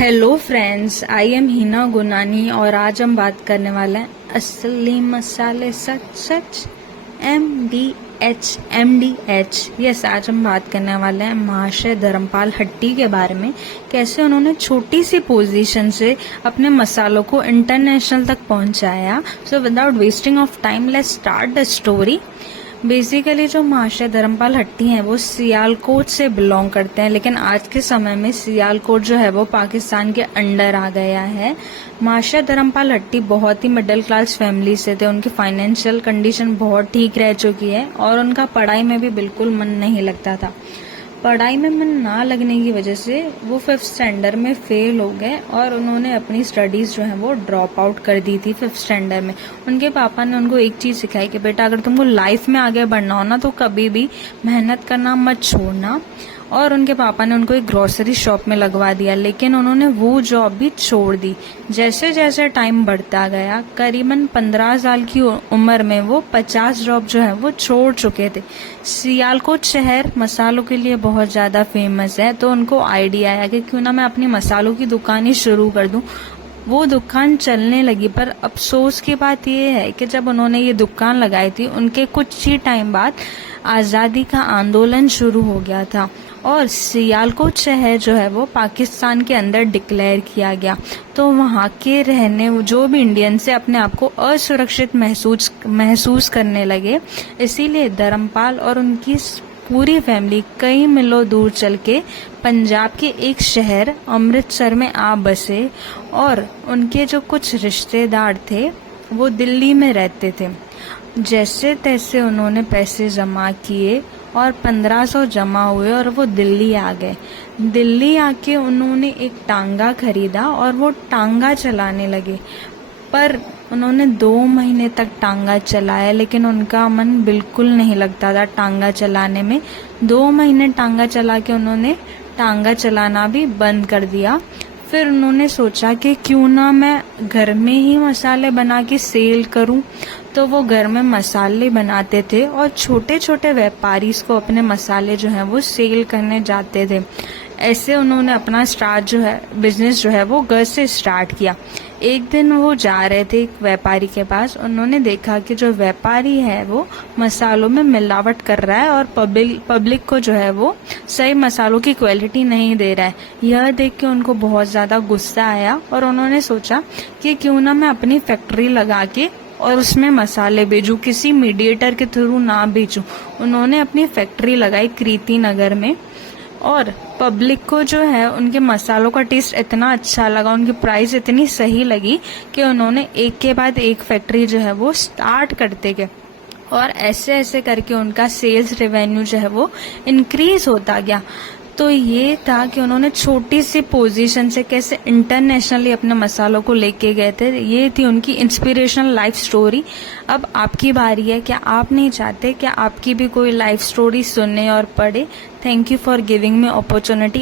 Hello friends, I am Hina Gunani और आज हम बात करने वाले हैं असली मसाले सच सच MDH। यस, आज हम बात करने वाले हैं महाशय धर्मपाल हट्टी के बारे में। कैसे उन्होंने छोटी सी पोजीशन से अपने मसालों को इंटरनेशनल तक पहुंचाया। So without wasting of time let's start the story. Basically जो महाशय धर्मपाल हट्टी हैं वो सियालकोट से बिलोंग करते हैं, लेकिन आज के समय में सियालकोट जो है वो पाकिस्तान के अंडर आ गया है। महाशय धर्मपाल हट्टी बहुत ही मिडिल क्लास फैमिली से थे। उनकी फाइनेंशियल कंडीशन बहुत ठीक रह चुकी है और उनका पढ़ाई में भी बिल्कुल मन नहीं लगता था। पढ़ाई में मन ना लगने की वजह से वो 5th स्टैंडर्ड में फेल हो गए और उन्होंने अपनी स्टडीज जो है वो ड्रॉप आउट कर दी थी 5th स्टैंडर्ड में। उनके पापा ने उनको एक चीज सिखाई कि बेटा, अगर तुमको लाइफ में आगे बढ़ना हो ना तो कभी भी मेहनत करना मत छोड़ना। और उनके पापा ने उनको एक ग्रोसरी शॉप में लगवा दिया, लेकिन उन्होंने वो जॉब भी छोड़ दी। जैसे जैसे टाइम बढ़ता गया, करीबन 15 साल की उम्र में वो 50 जॉब जो है वो छोड़ चुके थे। सियालकोट शहर मसालों के लिए बहुत ज्यादा फेमस है, तो उनको आइडिया आया कि क्यों ना मैं अपनी मसालों की दुकान ही शुरू कर दूं। वो दुकान चलने लगी, पर अफसोस की बात यह है कि जब उन्होंने ये दुकान लगाई थी, उनके कुछ ही टाइम बाद आजादी का आंदोलन शुरू हो गया था और सियालकोट शहर जो है वो पाकिस्तान के अंदर डिक्लेयर किया गया। तो वहाँ के रहने जो भी इंडियन से अपने आप को असुरक्षित महसूस करने लगे। इसीलिए धर्मपाल और उनकी पूरी फैमिली कई मीलों दूर चल के पंजाब के एक शहर अमृतसर में आ बसे और उनके जो कुछ रिश्तेदार थे वो दिल्ली में रहते थे। जैसे तैसे उन्होंने पैसे जमा किए और 1500 जमा हुए और वो दिल्ली आ गए। दिल्ली आके उन्होंने एक टांगा खरीदा और वो टांगा चलाने लगे। पर उन्होंने 2 महीने तक टांगा चलाया, लेकिन उनका मन बिल्कुल नहीं लगता था टांगा चलाने में। 2 महीने टांगा चला के उन्होंने टांगा चलाना भी बंद कर दिया। फिर उन्होंने सोचा कि क्यों ना मैं घर में ही मसाले बना के सेल करूं। तो वो घर में मसाले बनाते थे और छोटे छोटे व्यापारी को अपने मसाले जो है वो सेल करने जाते थे। ऐसे उन्होंने अपना बिजनेस जो है वो घर से स्टार्ट किया। एक दिन वो जा रहे थे एक व्यापारी के पास। उन्होंने देखा कि जो व्यापारी है वो मसालों में मिलावट कर रहा है और पब्लिक को जो है वो सही मसालों की क्वालिटी नहीं दे रहा है। यह देख के उनको बहुत ज्यादा गुस्सा आया और उन्होंने सोचा कि क्यों ना मैं अपनी फैक्ट्री लगा के और उसमें मसाले बेचूं, किसी मीडिएटर के थ्रू ना बेचूं। उन्होंने अपनी फैक्ट्री लगाई कृति नगर में और पब्लिक को जो है उनके मसालों का टेस्ट इतना अच्छा लगा, उनकी प्राइस इतनी सही लगी कि उन्होंने एक के बाद एक फैक्ट्री जो है वो स्टार्ट करते गए और ऐसे ऐसे करके उनका सेल्स रेवेन्यू जो है वो इंक्रीज होता गया। तो ये था कि उन्होंने छोटी सी पोजीशन से कैसे इंटरनेशनली अपने मसालों को लेके गए थे। ये थी उनकी इंस्पिरेशनल लाइफ स्टोरी। अब आपकी बारी है, क्या आप नहीं चाहते कि आपकी भी कोई लाइफ स्टोरी सुने और पढ़े? Thank you for giving me opportunity.